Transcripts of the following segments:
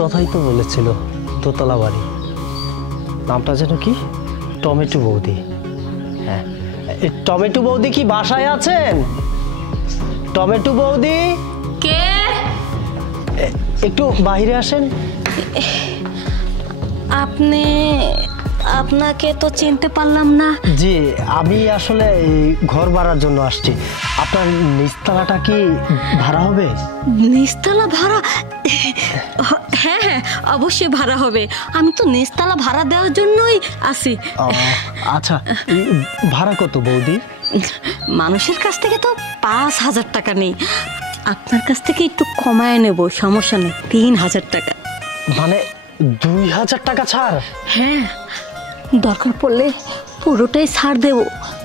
কথাই তো বলেছিল, দোতলা বাড়ি। নামটা যেন কি? টমেটো বৌদি। হ্যাঁ, টমেটো বৌদি কি বাসায় আছেন? টমেটো বৌদি কে? একটু বাইরে আসেন। আপনাকে তো চিনতে পারলাম না। জি, আমি আসলে ঘর ভাড়ার জন্য আসছি। আপনার নিচতলাটা কি ভাড়া হবে? নিচতলা ভাড়া? হ্যাঁ হ্যাঁ, অবশ্যই ভাড়া হবে। আমি তো নিচতলা ভাড়া দেওয়ার জন্যই আসি। আচ্ছা, ভাড়া কত বৌদি? মানুষের কাছ থেকে তো 5,000 টাকা নেই, আপনার কাছ থেকে একটু কমায় নেব, সমস্যা নেই। 3,000 টাকা। মানে 2,000 টাকা ছাড়? হ্যাঁ, দরকার পড়লে পুরোটাই ছাড় দেব,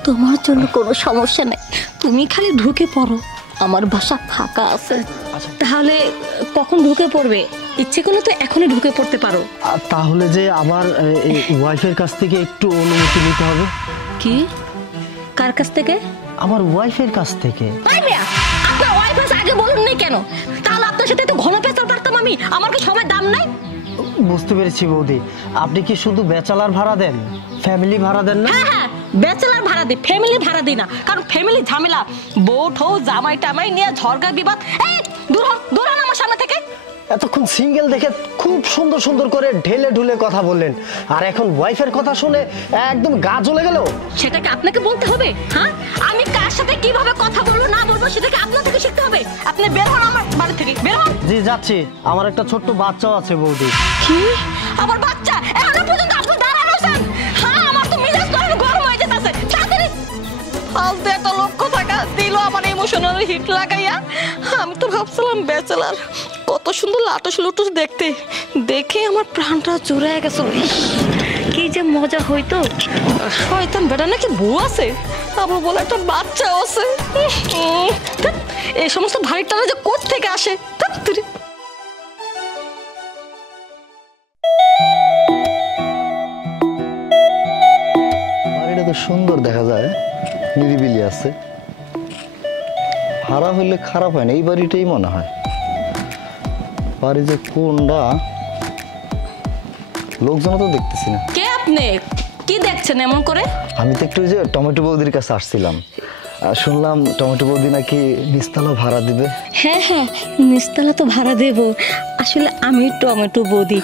তোমার জন্য কোনো সমস্যা নেই। তুমি খালি ঢুকে পড়ো, আমার বাসা ফাঁকা আছে। তাহলে কখন ঢুকে পড়বে? ইচ্ছে করলে তো এখনই ঢুকে পড়তে পারো। তাহলে যে আমার ওয়াইফের কাছ থেকে একটু অনুমতি নিতে হবে। কি? কার কাছ থেকে? আমার ওয়াইফের কাছ থেকে। আপনার ওয়াইফ আছে আগে বলুন না কেন? তাহলে আপনার সাথে তো ঘন পেঁচাল পারতাম আমি। আমার কি সময় দাম নাই? বুঝতে পেরেছি বৌদি, আপনি কি শুধু ব্যাচেলার ভাড়া দেন, ফ্যামিলি ভাড়া দেন না? হ্যাঁ, ব্যাচেলার ভাড়া দিই, ফ্যামিলি ভাড়া দিই না। কারণ ফ্যামিলি ঝামেলা, বউ ঠৌ জামাই টামাই নিয়ে ঝগড়া বিবাদ। এই দূর হন আমার সামনে থেকে। এতক্ষণ সিঙ্গেল দেখে খুব সুন্দর সুন্দর করে ঢেলে ঢুলে কথা বললেন, আর এখন ওয়াইফের কথা শুনে একদম গা জ্বলে গেল। সেটাকে আপনাকে বলতে হবে? হ্যাঁ, আমি কার সাথে কিভাবে কথা বলবো না বলবো সেটাকে আপনার থেকে শিখতে হবে। আপনি বের হন আমার বাড়ি থেকে, বের হন। জি যাচ্ছি, আমার একটা ছোট্ট বাচ্চাও আছে বৌদি। কি? আমার বাচ্চা? এখনো পর্যন্ত আপনি দাঁড়ায় রয়েছেন? হ্যাঁ, আমার তো মেজাজ গরম হয়ে যেতেছে। তাড়াতাড়ি ফালতু একটা লক্ষ্য থাকা দিল আমার ইমোশনাল হিট লাগাইয়া। আমি তো ভাবছিলাম ব্যাচেলার, কত সুন্দর লাটুস লুটুস দেখতে, দেখে আমার প্রাণটা জুড়ে গেছিল। কি যে মজা হইতো। শয়তান বেটা নাকি বউ আছে, আবার বলে একটা বাচ্চাও আছে। এই সমস্ত ভারী টানা যে কোথা থেকে আসে? বাড়িটা তো সুন্দর দেখা যায়, নিরিবিলি আছে। ভাড়া হইলে খারাপ হয় না, এই বাড়িটাই মনে হয়। বাড়ি যে কোনটা, লোকজন তো দেখতেছি না। কে আপনি? কি দেখছেন এমন করে? আমি তো একটু যে টমেটো বৌদির কাছে আসছিলাম, শুনলাম টমেটো বৌদি নাকি নিচতলা ভাড়া দিবে। হ্যাঁ হ্যাঁ, নিচতলা তো ভাড়া দেব। আসলে আমি টমেটো বৌদি।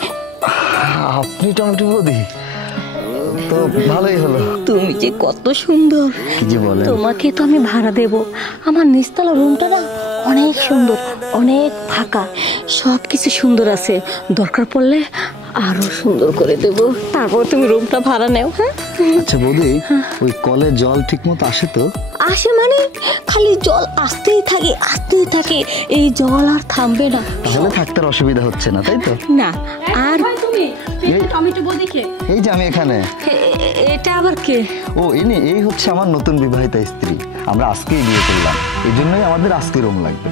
আপনি টমেটো বৌদি? তো ভালোই হলো। তুমি যে কত সুন্দর। কি যে বলেন? তোমাকে তো আমি ভাড়া দেব। আমার নিচতলা রুমটা না অনেক সুন্দর, অনেক ফাঁকা, সব কিছু সুন্দর আছে। দরকার পড়লে আরো সুন্দর করে দেব, তারপর তুমি রুমটা ভাড়া নাও। হ্যাঁ আচ্ছা বৌদি, ওই কলে জল ঠিক মতো আসে তো? আসে মানে খালি জল আসতেই থাকে, আসতেই থাকে, এই জল আর থামবে না। তাহলে থাকতে অসুবিধা হচ্ছে না, তাই তো? না। আর তুমি টমেটো বৌদি কে? এই যে আমি এখানে। এটা আবার কে? ও ইনি, এই হচ্ছে আমার নতুন বিবাহিতা স্ত্রী। আমরা আজকেই বিয়ে করলাম, এই জন্যই আমাদের আজকে রুম লাগবে।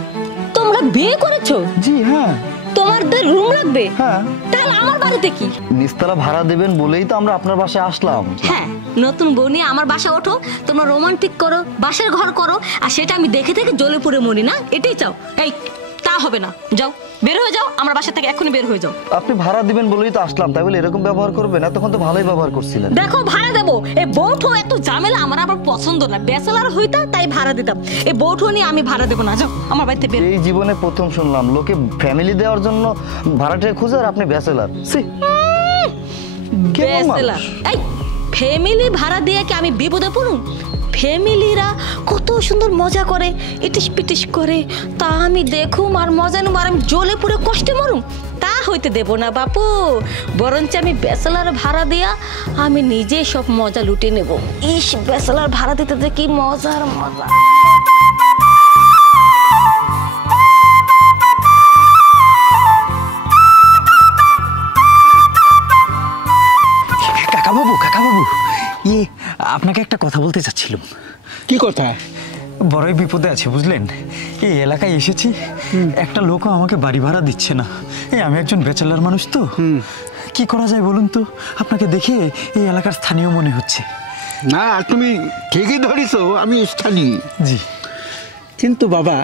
তোমরা বিয়ে করেছো? জি হ্যাঁ। তোমাদের রুম লাগবে? হ্যাঁ। তাহলে আমার বাড়িতে কি? নিচতলা ভাড়া দেবেন বলেই তো আমরা আপনার বাসায় আসলাম। হ্যাঁ, নতুন বউ নিয়ে আমার বাসায় ওঠো, তোমরা রোমান্টিক করো, বাসার ঘর করো, আর সেটা আমি দেখে দেখে জ্বলে পুড়ে মরি না, এটাই চাও? এই তা হবে না, যাও বের হয়ে যাও আমার বাসা থেকে, এখনই বের হয়ে যাও। আপনি ভাড়া দিবেন বলেই তো আসলাম, তাই বলে এরকম ব্যবহার করবেন না? তখন তো ভালোই ব্যবহার করছিলেন। দেখো ভাড়া দেবো, এই বউঠো এত ঝামেলা আমার আবার পছন্দ না। ব্যাচেলার হইতা তাই ভাড়া দিতাম, এই বউঠো নিয়ে আমি ভাড়া দেবো না। যাও আমার বাড়িতে বের। এই জীবনে প্রথম শুনলাম লোকে ফ্যামিলি দেওয়ার জন্য ভাড়াটা খুঁজে, আর আপনি ব্যাচেলার। ব্যাচেলার? এই ফ্যামিলি ভাড়া দিয়ে কি আমি বিপদে পড়ুন? ফ্যামিলিরা কত সুন্দর মজা করে, ইটিস পিটিস করে, তা আমি দেখুম আর মজা নেব, আর আমি জ্বলে পুরো কষ্টে মরুম? তা হইতে দেব না বাপু। বরঞ্চ আমি ব্যাচেলার ভাড়া দিয়া আমি নিজে সব মজা লুটে নেব। ইস, ব্যাচেলার ভাড়া দিতে যে কি মজার মজা। কাকাবাবু, আপনাকে একটা কথা বলতে চাচ্ছিলাম। কি কথা? বড়ই বিপদে আছে বুঝলেন। এই এলাকায় এসেছি, একটা লোকও আমাকে বাড়ি ভাড়া দিচ্ছে না। আমি একজন ব্যাচেলার মানুষ তো, কি করা যায় বলুন তো? আপনাকে দেখে এই এলাকার স্থানীয় মনে হচ্ছে। না, তুমি ঠিকই ধরিছো, আমি স্থানীয়। জি। কিন্তু বাবা,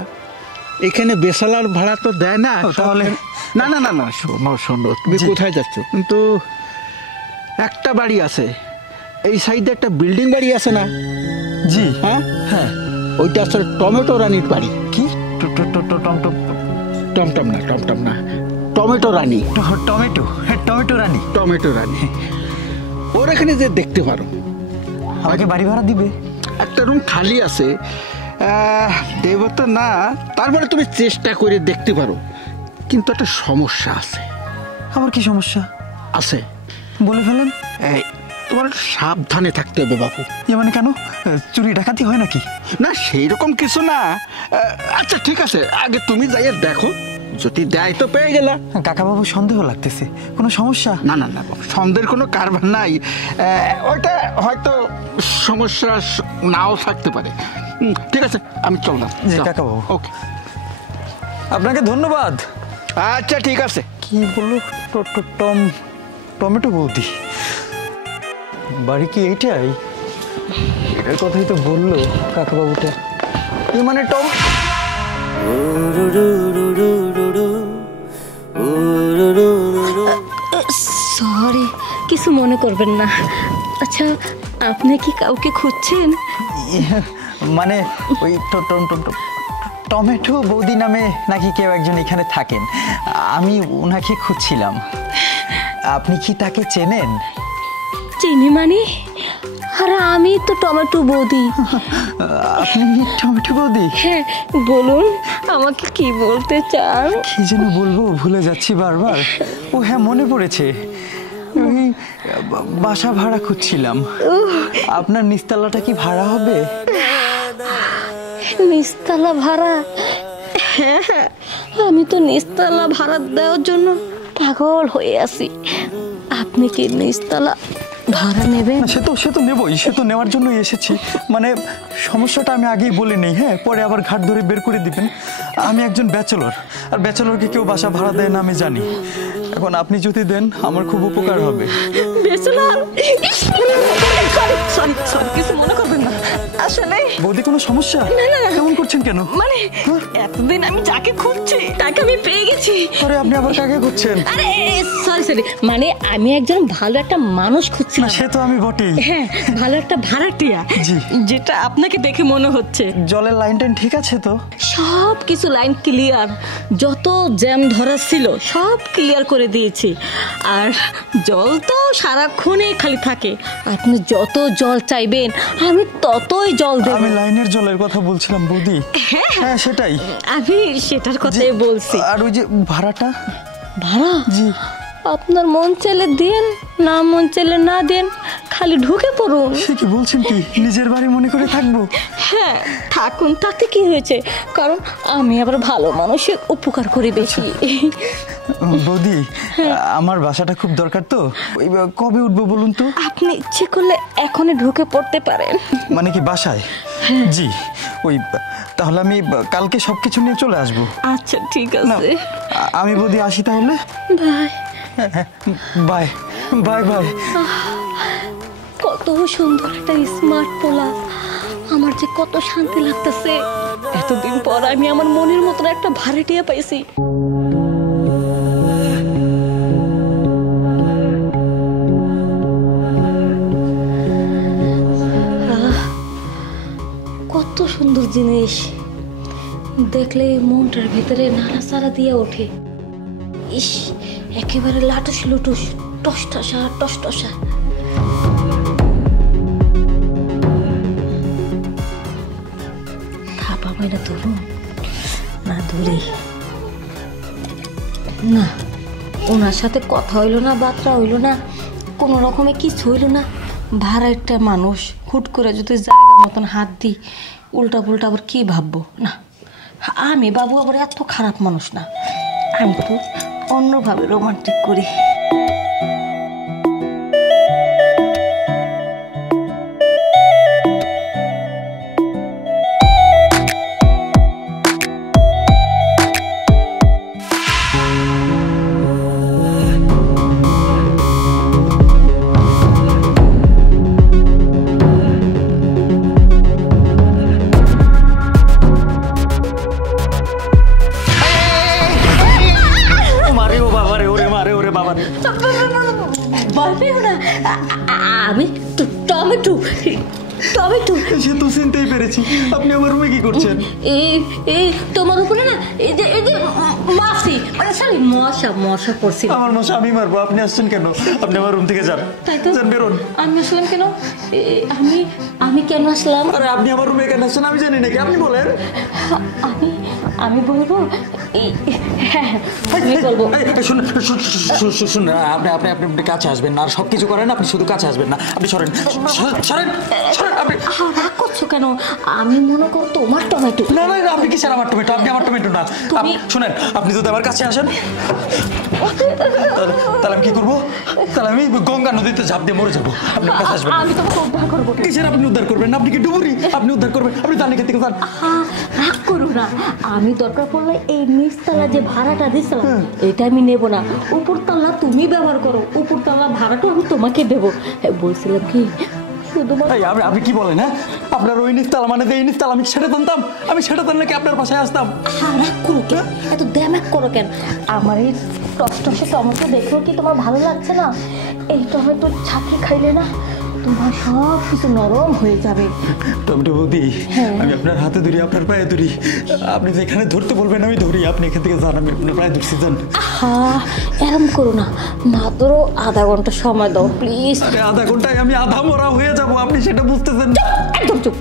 এখানে বেসালার ভাড়া তো দেয় না। তাহলে না না না না, শোনো শোনো, তুমি কোথায় যাচ্ছ? কিন্তু একটা বাড়ি আছে, এই সাইডে একটা বিল্ডিং বাড়ি আছে না? জি হ্যাঁ হ্যাঁ। ওইটা আসলে টমেটো রানীর বাড়ি। কি টমটম না, টমটম না, টমেটো রানী। টমেটো, হ্যাঁ টমেটো রানী। টমেটো রানী, ওর এখানে যে দেখতে পারো। আমাকে বাড়ি ভাড়া দিবে? একটা রুম খালি আছে, দেব তো না, তারপরে তুমি চেষ্টা করে দেখতে পারো। কিন্তু একটা সমস্যা আছে। আমার কি সমস্যা আছে? বলে ফেলেন। এই, তোমার একটু সাবধানে থাকতে হবে বাবু। এ মানে কেন, চুরি ডাকাতি হয় নাকি? না সেই রকম কিছু না। আচ্ছা ঠিক আছে, আগে তুমি যাইয়ে দেখো, যদি দেয় তো পেয়ে গেলা। কাকাবাবু সন্দেহ লাগতেছে, কোনো সমস্যা? না না না বাবু, সন্দেহের কোনো কারবার নাই। ওইটা হয়তো সমস্যা নাও থাকতে পারে। ঠিক আছে, আমি চললাম। জি কাকাবাবু। ওকে, আপনাকে ধন্যবাদ। আচ্ছা ঠিক আছে। কি বললো? টমেটো বৌদি বাড়ি কি এইটাই? এটার কথাই তো বললো কাকাবাবুটা। এ মানে সরি, কিছু মনে করবেন না। আচ্ছা, আপনি কি কাউকে খুঁজছেন? মানে ওই টমেটো বৌদি নামে নাকি কেউ একজন এখানে থাকেন, আমি ওনাকে খুঁজছিলাম। আপনি কি তাকে চেনেন? চিনি মানে? আরে আমি তো টমেটো বৌদি। আপনি টমেটো বৌদি? হ্যাঁ, বলুন আমাকে কি বলতে চান? কি যেন বলবো, ভুলে যাচ্ছি বারবার। ও হ্যাঁ, মনে পড়েছে। ওই বাসা ভাড়া খুঁজছিলাম। আপনার নিচতলাটা কি ভাড়া হবে? নিচতলা ভাড়া? হ্যাঁ হ্যাঁ, আমি তো নিচতলা ভাড়া দেওয়ার জন্য পাগল হয়ে আছি। আপনি কি নিচতলা ভাড়া নেবেন? সে তো নেবই, সে তো নেওয়ার জন্যই এসেছি। মানে সমস্যাটা আমি আগেই বলে নেই, হ্যাঁ, পরে আবার ঘাট ধরে বের করে দিবেন। আমি একজন ব্যাচেলর, আর ব্যাচেলরকে কেউ বাসা ভাড়া দেয় না আমি জানি। এখন আপনি যদি দেন আমার খুব উপকার হবে। ব্যাচেলর? সরি সরি, কিছু মনে করবেন না। আসলে বৌদি কোনো সমস্যা? কেমন করছেন কেন? মানে এতদিন আমি যাকে খুঁজছি তাকে আমি পেয়ে গেছি। আরে আপনি আবার কাকে খুঁজছেন? আরে সরি সরি, মানে আমি একজন ভালো একটা মানুষ খুঁজছি। সে তো আমি বটেই। হ্যাঁ, ভালো একটা ভাড়াটিয়া। জি। যেটা আপনাকে দেখে মনে হচ্ছে। জলের লাইন টাইন ঠিক আছে তো? সব কিছু লাইন ক্লিয়ার, যত জ্যাম ধরা ছিল সব ক্লিয়ার করে দিয়েছি। আর জল তো সারাক্ষণই খালি থাকে, আপনি যত জল চাইবেন আমি ততই জল দেব। আমি লাইনের জলের কথা বলছিলাম বৌদি। হ্যাঁ সেটাই, আমি সেটার কথাই বলছি। আর ওই যে ভাড়াটা? ভাড়া? জি। আপনার মন চাইলে দেন, না মন চাইলে না দেন, খালি ঢুকে পড়ুন। সে কি বলছেন, কি নিজের বাড়ি মনে করে থাকবো? হ্যাঁ থাকুন, তাতে কি হয়েছে, কারণ আমি আবার ভালো মানুষের উপকার করি বেশি। বৌদি, আমার বাসাটা খুব দরকার তো, ওই কবে উঠবো বলুন তো? আপনি ইচ্ছে করলে এখনই ঢুকে পড়তে পারেন। মানে কি বাসায়? জি, ওই তাহলে আমি কালকে সবকিছু নিয়ে চলে আসবো। আচ্ছা ঠিক না, আছে, আমি বৌদি আসি তাহলে। Bye bye bye bye. কত সুন্দর একটা স্মার্ট পোলা, আমার যে কত শান্তি লাগতেছে। এতদিন পর আমি আমার মনের মতন একটা ভাড়াটিয়া পাইছি। কত সুন্দর জিনিস দেখলে মনটার ভিতরে নাড়াচাড়া দিয়ে ওঠে। ইস, একেবারে লাটুস লুটুস, টসটসা টসটসা। থাপা মাইনা ধরুন না, ধরি না, ওনার সাথে কথা হইল না, বার্তা হইল না, কোনো রকমে কিছু হইল না। ভাড়া একটা মানুষ, হুট করে যদি জায়গা মতন হাত দিই, উল্টা পুল্টা আবার কি ভাববো। না, আমি বাবু আবার এত খারাপ মানুষ না, আমি তো অন্যভাবে রোমান্টিক করি। আমার। ভয় পেও না, আমি টমেটো টমেটো। সে তো চিনতেই পেরেছি। আপনি আমার রুমে কি করছেন? এই তোমার উপরে না এই যে মাছি মানে সরি মশা পড়ছিল। আমার মশা আমি মারবো, আপনি আসছেন কেন? আপনি আমার রুম থেকে যান, তাই তো যান, বেরোন। আমি আসলাম কেন? আমি কেন আসলাম? আরে আপনি আমার রুমে কেন আসছেন আমি জানি নাকি, আপনি বলেন। আমি বলবো হ্যাঁ আমি বলবো। শুনুন, আপনি কাছে আসবেন না, আর সবকিছু করেন আপনি, শুধু কাছে আসবেন না। আপনি সরেন সরেন সরেন। আপনি রাগ করছো কেন? আমি মনে করো তোমার টমেটো। না না আপনি কি স্যার আমার টমেটো? আপনি আমার টমেটো না। শুনেন, আপনি যদি আমার কাছে আসেন তাহলে আমি কি করবো? তাহলে আমি গঙ্গা নদীতে ঝাঁপ দিয়ে মরে যাবো। আপনি কাছে আসবেন। আমি তোমাকে উদ্ধার করবো। কিসের আপনি উদ্ধার করবেন? আপনি কি ডুবুরি? আপনি উদ্ধার করবেন? আপনি জানেন কে থেকে? রাগ করো না, আমি দরকার পড়লে এই নিচতলা যে ভাড়াটা দিছিলাম এটা আমি নেব না, উপরতলা তুমি ব্যবহার করো, উপরতলা ভাড়াটা আমি তোমাকে দেবো। বলছিলাম কি আপনি কি বলেন? হ্যাঁ, আপনার ওই নিস্তাল মানে এই নিস্তাল আমি সেটা জানতাম? আমি সেটা জানলে কি আপনার বাসায় আসতাম? রাগ করো কেন, এত দ্যামাক করো কেন? আমার এই টসটসে টমেটো দেখেও কি তোমার ভালো লাগছে না? এই টমেটো ছাঁকে খাইলে না তোমার সব কিছু নরম হয়ে যাবে। টমেটো বৌদি, আমি আপনার হাতে ধরি, আপনার পায়ে ধরি, আপনি যেখানে ধরতে বলবেন আমি ধরি। আপনি এখান থেকে যান, আমি আপনার পায়ে ধরছি, যান। এরম করো না, মাত্র আধা ঘন্টা সময় দাও প্লিজ। আধা ঘন্টায় আমি আধা মরা হয়ে যাব, আপনি সেটা বুঝতেছেন? একদম চুপ।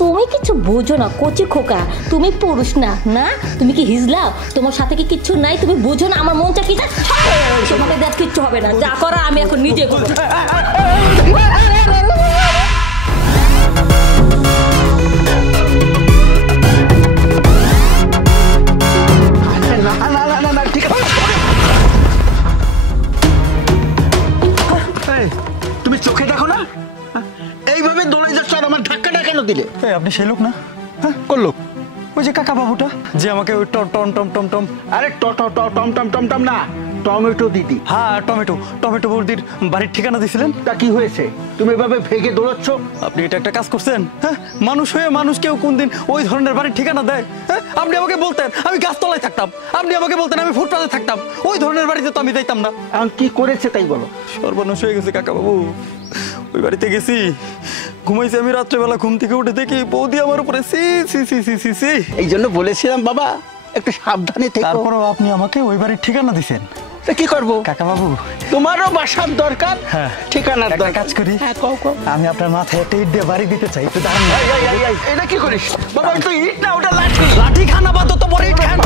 তুমি কিছু বোঝো না কচি খোকা, তুমি পুরুষ না না, তুমি কি হিজলা? তোমার সাথে কি কিচ্ছু নাই? তুমি বোঝো না আমার মনটা কি? তোমাকে দেখ কিচ্ছু হবে না, যা করার আমি এখন নিজে করবো। না ঠিক আছে। তুমি চোখে দেখো না এইভাবে দৌড়ে যাচ্ছ, আর আমার ধাক্কাটা কেন দিলে? আপনি সেই লোক না? হ্যাঁ করলো ওই যে কাকা বাবুটা যে আমাকে ওই Tom Tom Tom Tom Tom. আরে টম টম টম টম না, টমেটো দিদি। হ্যাঁ টমেটো বৌদির বাড়ির ঠিকানা দিয়েছিলেন। তা কি হয়েছে? তুমি এভাবে ভেগে দৌড়াচ্ছ? আপনি এটা একটা কাজ করছেন? হ্যাঁ, মানুষ হয়ে মানুষ কেউ কোনদিন ওই ধরনের বাড়ির ঠিকানা দেয়? হ্যাঁ, আপনি আমাকে বলতেন আমি গাছতলায় থাকতাম, আপনি আমাকে বলতেন আমি ফুটপাতে থাকতাম, ওই ধরনের বাড়িতে তো আমি যাইতাম না। এখন কি করেছে তাই বলো। সর্বনাশ হয়ে গেছে কাকা বাবু। ওই বাড়িতে গেছি, ঘুমাইছি আমি, রাত্রেবেলা ঘুম থেকে উঠে দেখি বৌদি আমার উপরে সি। এই জন্য বলেছিলাম বাবা একটু সাবধানে থেকো। তারপরও আপনি আমাকে ওই বাড়ির ঠিকানা দিছেন। তা কি করবো কাকা বাবু, তোমারও বাসার দরকার, হ্যাঁ ঠিকানার একটা দরকার। কাজ করি, হ্যাঁ কও। আমি আপনার মাথায় একটা ইট দিয়ে বাড়ি দিতে চাই, একটু দাঁড়ান। এটা কি করিস বাবা? তুই ইট না, ওটা লাঠি। লাঠি খান আপাতত, পরে ইট খান।